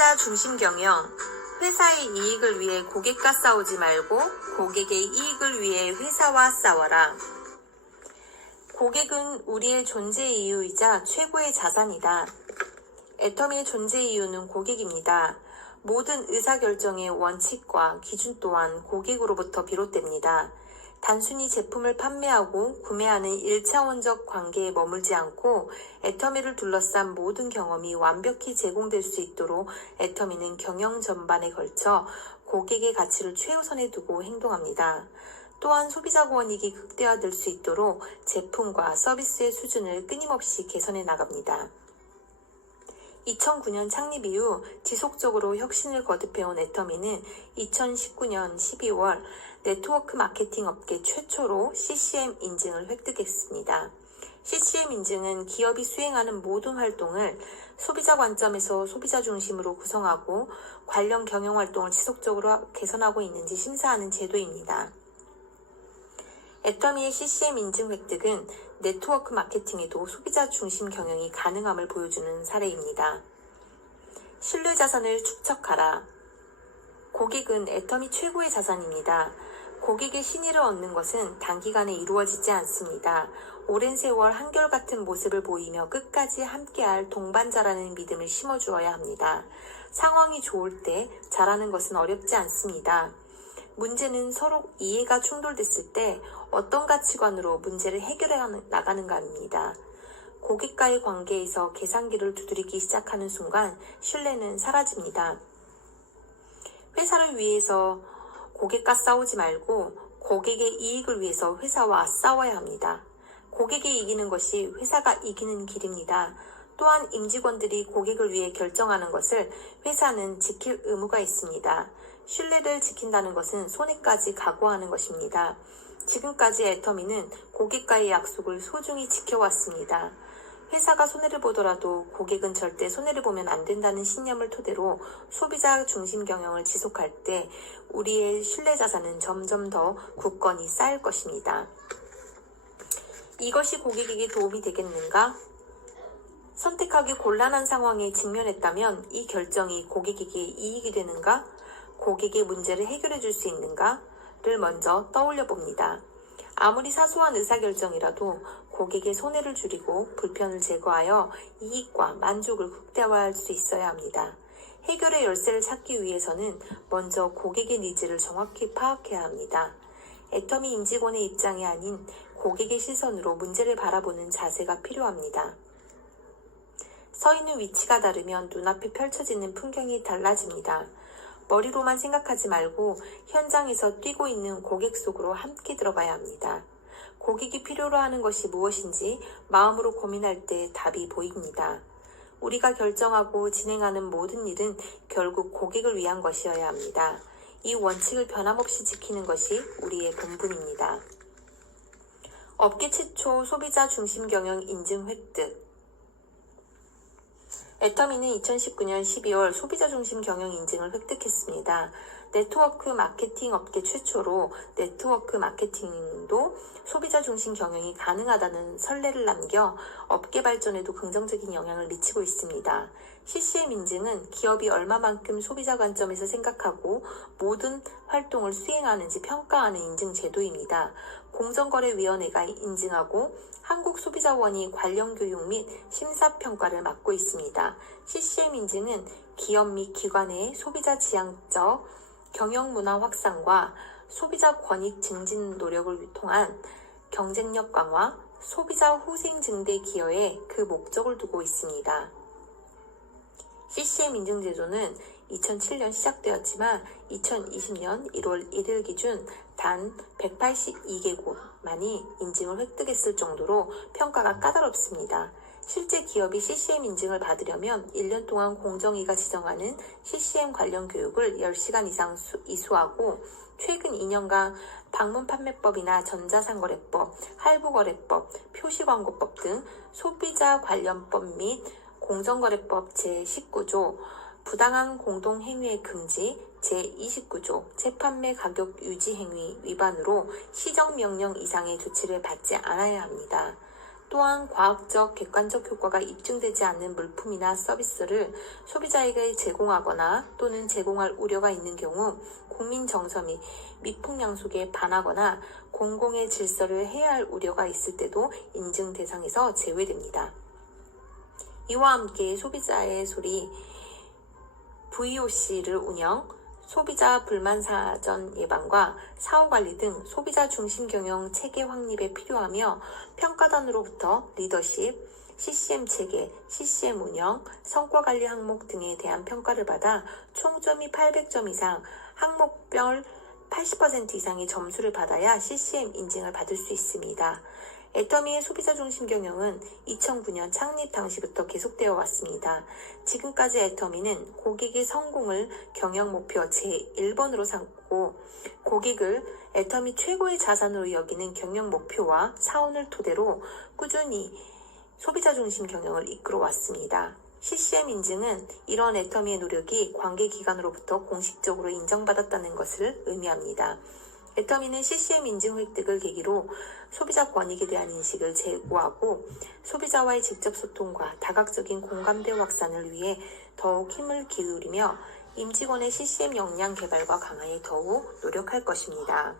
소비자 중심 경영, 회사의 이익을 위해 고객과 싸우지 말고 고객의 이익을 위해 회사와 싸워라. 고객은 우리의 존재 이유이자 최고의 자산이다. 애터미의 존재 이유는 고객입니다. 모든 의사결정의 원칙과 기준 또한 고객으로부터 비롯됩니다. 단순히 제품을 판매하고 구매하는 1차원적 관계에 머물지 않고 애터미를 둘러싼 모든 경험이 완벽히 제공될 수 있도록 애터미는 경영 전반에 걸쳐 고객의 가치를 최우선에 두고 행동합니다. 또한 소비자 권익이 극대화될 수 있도록 제품과 서비스의 수준을 끊임없이 개선해 나갑니다. 2009년 창립 이후 지속적으로 혁신을 거듭해온 애터미는 2019년 12월 네트워크 마케팅 업계 최초로 CCM 인증을 획득했습니다. CCM 인증은 기업이 수행하는 모든 활동을 소비자 관점에서 소비자 중심으로 구성하고 관련 경영 활동을 지속적으로 개선하고 있는지 심사하는 제도입니다. 애터미의 CCM 인증 획득은 네트워크 마케팅에도 소비자 중심 경영이 가능함을 보여주는 사례입니다. 신뢰 자산을 축적하라. 고객은 애터미 최고의 자산입니다. 고객의 신의를 얻는 것은 단기간에 이루어지지 않습니다. 오랜 세월 한결같은 모습을 보이며 끝까지 함께할 동반자라는 믿음을 심어주어야 합니다. 상황이 좋을 때 잘하는 것은 어렵지 않습니다. 문제는 서로 이해가 충돌됐을 때 어떤 가치관으로 문제를 해결해 나가는가입니다. 고객과의 관계에서 계산기를 두드리기 시작하는 순간 신뢰는 사라집니다. 회사를 위해서 고객과 싸우지 말고 고객의 이익을 위해서 회사와 싸워야 합니다. 고객이 이기는 것이 회사가 이기는 길입니다. 또한 임직원들이 고객을 위해 결정하는 것을 회사는 지킬 의무가 있습니다. 신뢰를 지킨다는 것은 손해까지 각오하는 것입니다. 지금까지 애터미는 고객과의 약속을 소중히 지켜왔습니다. 회사가 손해를 보더라도 고객은 절대 손해를 보면 안 된다는 신념을 토대로 소비자 중심 경영을 지속할 때 우리의 신뢰 자산은 점점 더 굳건히 쌓일 것입니다. 이것이 고객에게 도움이 되겠는가? 선택하기 곤란한 상황에 직면했다면 이 결정이 고객에게 이익이 되는가? 고객의 문제를 해결해 줄 수 있는가를 먼저 떠올려 봅니다. 아무리 사소한 의사결정이라도 고객의 손해를 줄이고 불편을 제거하여 이익과 만족을 극대화할 수 있어야 합니다. 해결의 열쇠를 찾기 위해서는 먼저 고객의 니즈를 정확히 파악해야 합니다. 애터미 임직원의 입장이 아닌 고객의 시선으로 문제를 바라보는 자세가 필요합니다. 서 있는 위치가 다르면 눈앞에 펼쳐지는 풍경이 달라집니다. 머리로만 생각하지 말고 현장에서 뛰고 있는 고객 속으로 함께 들어가야 합니다. 고객이 필요로 하는 것이 무엇인지 마음으로 고민할 때 답이 보입니다. 우리가 결정하고 진행하는 모든 일은 결국 고객을 위한 것이어야 합니다. 이 원칙을 변함없이 지키는 것이 우리의 본분입니다. 업계 최초 소비자 중심 경영 인증 획득. 애터미는 2019년 12월 소비자 중심 경영 인증을 획득했습니다. 네트워크 마케팅 업계 최초로 네트워크 마케팅도 소비자 중심 경영이 가능하다는 선례를 남겨 업계 발전에도 긍정적인 영향을 미치고 있습니다. CCM 인증은 기업이 얼마만큼 소비자 관점에서 생각하고 모든 활동을 수행하는지 평가하는 인증 제도입니다. 공정거래위원회가 인증하고 한국소비자원이 관련 교육 및 심사평가를 맡고 있습니다. CCM 인증은 기업 및 기관의 소비자 지향적 경영문화 확산과 소비자 권익 증진 노력을 통한 경쟁력 강화, 소비자 후생 증대 기여에 그 목적을 두고 있습니다. CCM 인증 제도는 2007년 시작되었지만 2020년 1월 1일 기준 단 182개국만이 인증을 획득했을 정도로 평가가 까다롭습니다. 실제 기업이 CCM 인증을 받으려면 1년 동안 공정위가 지정하는 CCM 관련 교육을 10시간 이상 이수하고 최근 2년간 방문판매법이나 전자상거래법, 할부거래법, 표시광고법 등 소비자 관련법 및 공정거래법 제19조, 부당한 공동행위의 금지, 제29조, 재판매 가격 유지 행위 위반으로 시정명령 이상의 조치를 받지 않아야 합니다. 또한 과학적, 객관적 효과가 입증되지 않는 물품이나 서비스를 소비자에게 제공하거나 또는 제공할 우려가 있는 경우 국민 정서 및 미풍양속에 반하거나 공공의 질서를 해할 우려가 있을 때도 인증 대상에서 제외됩니다. 이와 함께 소비자의 소리 VOC를 운영, 소비자 불만 사전 예방과 사후관리 등 소비자 중심 경영 체계 확립에 필요하며 평가단으로부터 리더십, CCM 체계, CCM 운영, 성과관리 항목 등에 대한 평가를 받아 총점이 800점 이상, 항목별 80% 이상의 점수를 받아야 CCM 인증을 받을 수 있습니다. 애터미의 소비자 중심 경영은 2009년 창립 당시부터 계속되어 왔습니다. 지금까지 애터미는 고객의 성공을 경영 목표 제1번으로 삼고 고객을 애터미 최고의 자산으로 여기는 경영 목표와 사원을 토대로 꾸준히 소비자 중심 경영을 이끌어 왔습니다. CCM 인증은 이런 애터미의 노력이 관계기관으로부터 공식적으로 인정받았다는 것을 의미합니다. 애터미는 CCM 인증 획득을 계기로 소비자 권익에 대한 인식을 제고하고 소비자와의 직접 소통과 다각적인 공감대 확산을 위해 더욱 힘을 기울이며 임직원의 CCM 역량 개발과 강화에 더욱 노력할 것입니다.